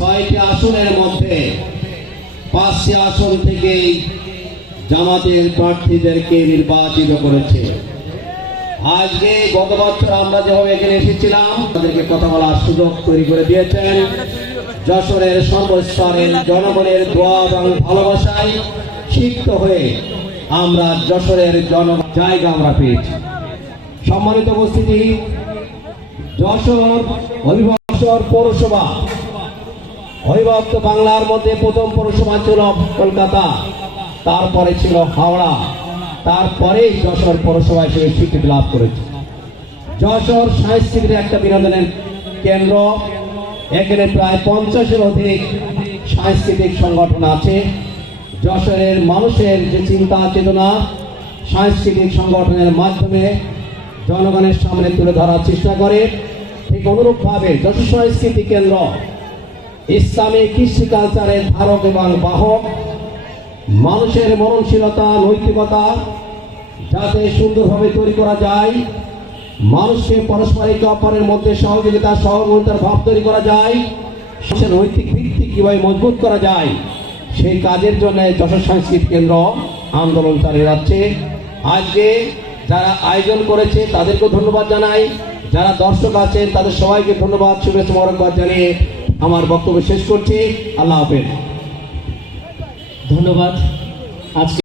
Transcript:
6টি আসনের মধ্যে 5টি আসন থেকে জামাতের প্রার্থীদেরকে নির্বাচিত করেছে। আজকে গত বছর আমরা যেভাবে এখানে এসেছিলাম তাদেরকে কথা বলার সুযোগ তৈরি করে দিয়েছেন। যশোরের সর্বস্তরের জনগণের দোয়া এবং ভালোবাসায় সিক্ত হয়ে আমরা যশোরের জায়গা আমরা পেয়েছি। সম্মানিত উপস্থিতি, যশোর অবিভক্ত পৌরসভা, অবিভক্ত বাংলার মধ্যে প্রথম পৌরসভা ছিল কলকাতা, তারপরে ছিল হাওড়া, তারপরে যশোর পৌরসভা হিসেবে স্বীকৃতি লাভ করেছে। যশোর সাংস্কৃতিক একটা বিনোদনের কেন্দ্র। এখানে প্রায় 50-এর অধিক সাংস্কৃতিক সংগঠন আছে। যশোরের মানুষের যে চিন্তা চেতনা সাংস্কৃতিক সংগঠনের মাধ্যমে জনগণের সামনে তুলে ধরার চেষ্টা করে, ঠিক অনুরূপভাবে যশোর সংস্কৃতি কেন্দ্র ইসলামী কৃষ্টি কালচারের ধারক এবং বাহক। মানুষের মননশীলতা, নৈতিকতা যাতে সুন্দরভাবে তৈরি করা যায়, মানুষকে পারস্পরিক অপরের মধ্যে সহযোগিতা সহমর্মিতার ভাব তৈরি করা যায়, সমাজের নৈতিক ভিত্তি কিভাবে মজবুত করা যায়, সেই কাজের জন্য যশোর সংস্কৃতি কেন্দ্র আন্দোলন চালিয়ে যাচ্ছে। আজকে যারা আয়োজন করেছে তাদেরকে ধন্যবাদ জানাই, যারা দর্শক আছেন তাদের সবাইকে ধন্যবাদ, শুভেচ্ছা মোবারকবাদ জানিয়ে আমার বক্তব্য শেষ করছি। আল্লাহ হাফেজ। ধন্যবাদ। আজকে